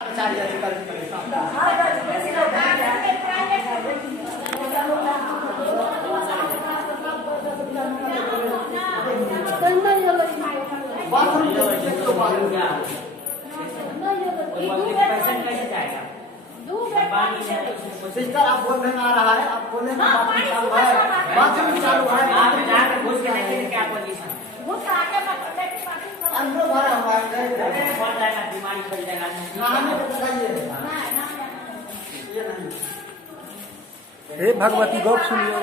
Sister आप बोलने में आ रहा है, आप बोलने में बाथरूम चालू है, बाथरूम चालू है, आप जाकर घुस के देखेंगे क्या पोजीशन अंदर भरा हुआ है, बढ़ जाएगा बीमारी फैल जाएगा, नहाने को बताइए ये नहीं। हे भगवती गौर सुनियो,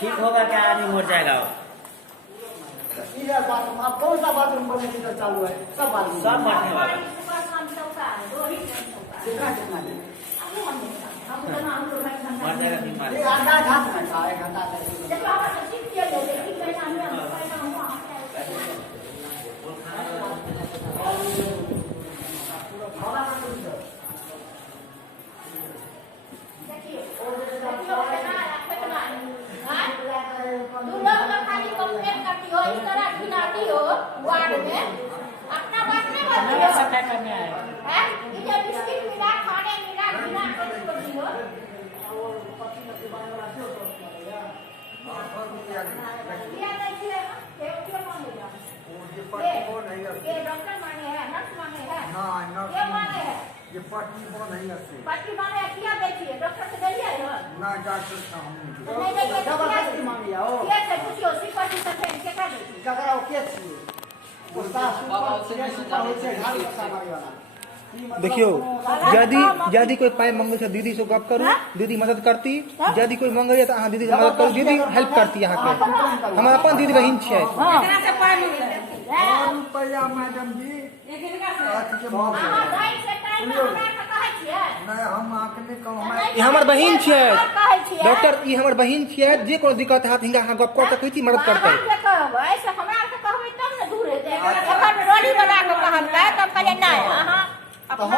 ठीक होगा क्या? आदमी मर जाएगा। बाथरूम आप कौन सा बाथरूम बोलने की चालू है? सब बाथरूम सब मरने वाला मर जाएगा बीमारी। अपना बात नहीं बोलती हो, सब करने आए हैं। ये बिस्किट मिला खाने मिला बिना कुछ बोली हो। ये देखिए ये क्यों मांगेगा? ये डॉक्टर मांगे हैं, नर्स मांगे हैं। ये मांगे हैं। ये पट्टी वो नहीं लगती। पट्टी मांगे क्या देखिए? डॉक्टर से गई है हो? ना डॉक्टर साहब नहीं देखिए जबरदस्ती मांगी आओ। ये से पूछियो सिपाही से क्या देखिए? जगह ओ के छी? देखियो यदि कोई पाई मंगे से दीदी से गप करू, दीदी मदद करती। यदि कोई मंगे तो अहाँ दीदी से मदद करू, दीदी हेल्प करती। यहाँ के हम अपन दीदी बहन छे। रुपया मैडम जी ये हमर बहन छे डॉक्टर, ये हमर बहन छे। जे कोनो दिक्कत है हिंगा अहाँ गप कर सकै छी, मदद करतै। ऐसे हमरा के कहबै तब न दूर हेतै। एखन रोली बना के कहलकै तब कहले नहीं अहाँ अपना हम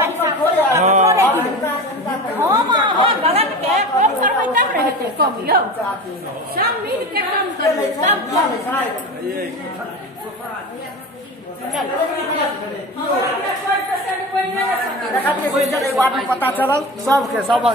गलत के कम करबै तब न हेतै। कम यौ सब मिल के काम करबै सब पता चलल सबके सब